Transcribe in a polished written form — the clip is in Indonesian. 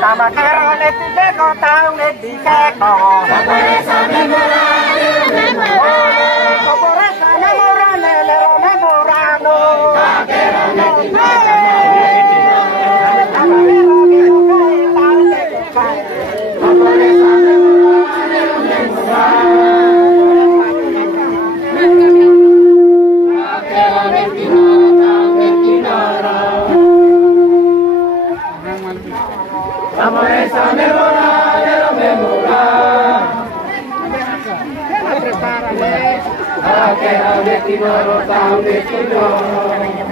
Sama kero neti deko tau neti keko. Kopore sama morane memorano. Kopore sama morane memorano. Kero neti Amore same morale memorano. Prepárale. Ahora que ahora que no lo sabe que no.